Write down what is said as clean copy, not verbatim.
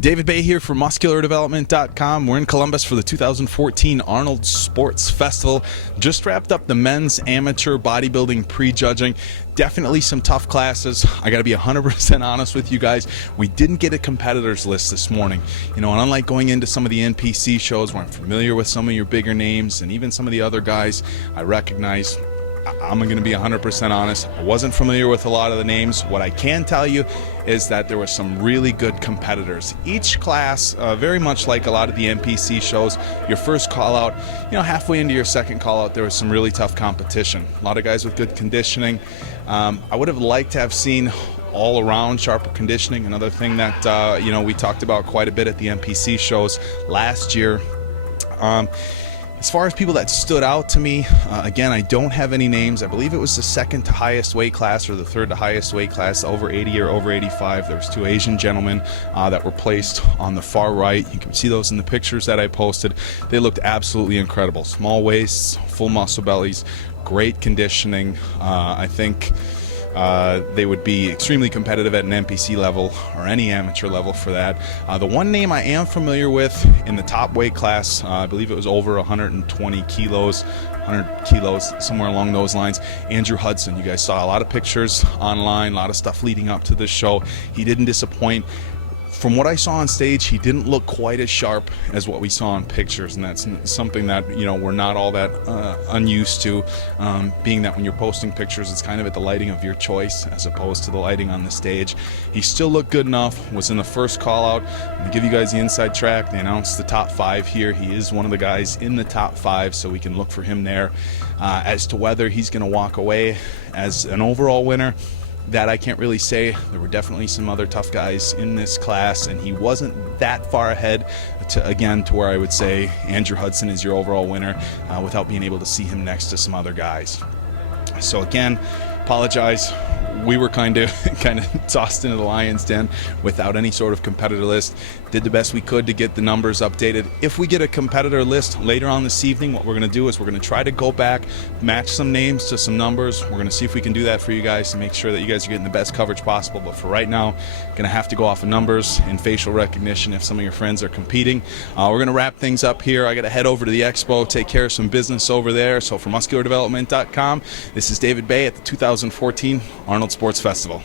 David Baye here for MuscularDevelopment.com. We're in Columbus for the 2014 Arnold Sports Festival. Just wrapped up the men's amateur bodybuilding prejudging. Definitely some tough classes. I got to be 100% honest with you guys. We didn't get a competitors list this morning. You know, and unlike going into some of the NPC shows where I'm familiar with some of your bigger names and even some of the other guys, I recognize I'm going to be 100% honest. I wasn't familiar with a lot of the names. What I can tell you is that there were some really good competitors. Each class, very much like a lot of the NPC shows, your first call out, you know, halfway into your second call out, there was some really tough competition. A lot of guys with good conditioning. I would have liked to have seen all around sharper conditioning. Another thing that, you know, we talked about quite a bit at the NPC shows last year. As far as people that stood out to me, again, I don't have any names. I believe it was the second to highest weight class or the third to highest weight class, over 80 or over 85. There was two Asian gentlemen that were placed on the far right. You can see those in the pictures that I posted. They looked absolutely incredible. Small waists, full muscle bellies, great conditioning. I think they would be extremely competitive at an NPC level or any amateur level for that. The one name I am familiar with in the top weight class, I believe it was over 120 kilos, 100 kilos, somewhere along those lines, Andrew Hudson. You guys saw a lot of pictures online, a lot of stuff leading up to this show. He didn't disappoint. From what I saw on stage, he didn't look quite as sharp as what we saw in pictures, and that's something that, you know, we're not all that unused to, being that when you're posting pictures, it's kind of at the lighting of your choice as opposed to the lighting on the stage. He still looked good enough, was in the first call out. To give you guys the inside track, they announced the top 5 here. He is one of the guys in the top 5, so we can look for him there. As to whether he's going to walk away as an overall winner, that I can't really say. There were definitely some other tough guys in this class, and he wasn't that far ahead to where I would say Andrew Hudson is your overall winner without being able to see him next to some other guys. So again, apologize. We were kind of tossed into the lion's den without any sort of competitor list. Did the best we could to get the numbers updated. If we get a competitor list later on this evening, what we're going to do is we're going to try to go back, match some names to some numbers. We're going to see if we can do that for you guys to make sure that you guys are getting the best coverage possible. But for right now, going to have to go off of numbers and facial recognition if some of your friends are competing. We're going to wrap things up here. I got to head over to the expo, take care of some business over there. So for MuscularDevelopment.com, this is David Baye at the 2014 Arnold Sports Festival.